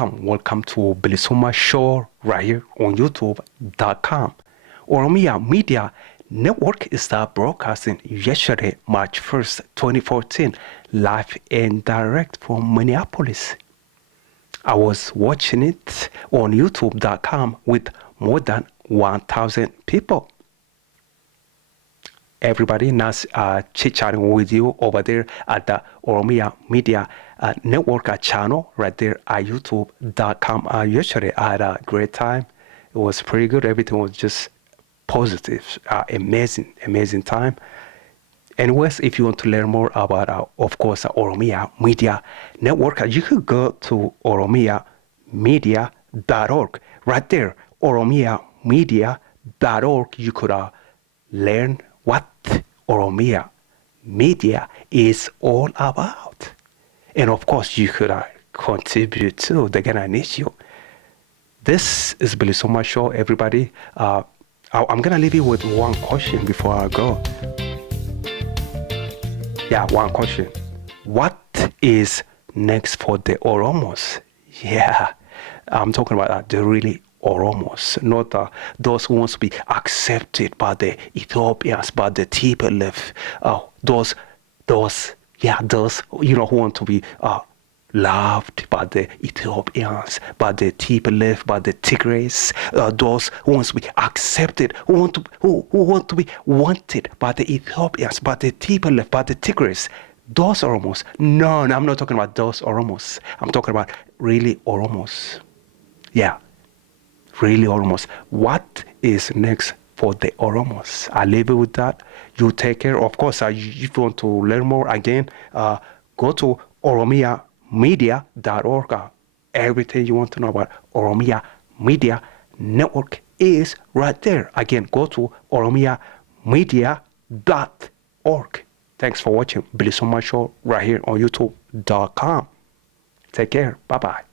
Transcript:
Welcome to BilisummaaShow right here on YouTube.com. Oromia Media Network started broadcasting yesterday, March 1st, 2014, live and direct from Minneapolis. I was watching it on YouTube.com with more than 1,000 people. Everybody now chit-chatting with you over there at the Oromia Media Network channel right there at YouTube.com. Yesterday I had a great time. It was pretty good. Everything was just positive. Amazing time. Anyways, if you want to learn more about, of course, Oromia Media Network, you could go to oromiamedia.org. Right there, oromiamedia.org. You could learn what Oromia Media is all about. And of course, you could contribute to the Ghana issue. This is BilisummaaShow, everybody. I'm going to leave you with one question before I go. Yeah, one question. What is next for the Oromos? Yeah, I'm talking about the really Oromos, not those who want to be accepted by the Ethiopians, by the TPLF, those who want to be loved by the Ethiopians, by the TPLF, by the Tigrays, those who want to be accepted, who want to be wanted by the Ethiopians, by the TPLF, by the Tigrays. Those Oromos. No, I'm not talking about those Oromos. I'm talking about really Oromos. Yeah, really Oromos. What is next for the Oromos? I leave it with that. You take care. Of course, if you want to learn more, again, go to oromiamedia.org. Everything you want to know about Oromia Media Network is right there. Again, go to oromiamedia.org. Thanks for watching BilisummaaShow right here on YouTube.com. Take care. Bye-bye.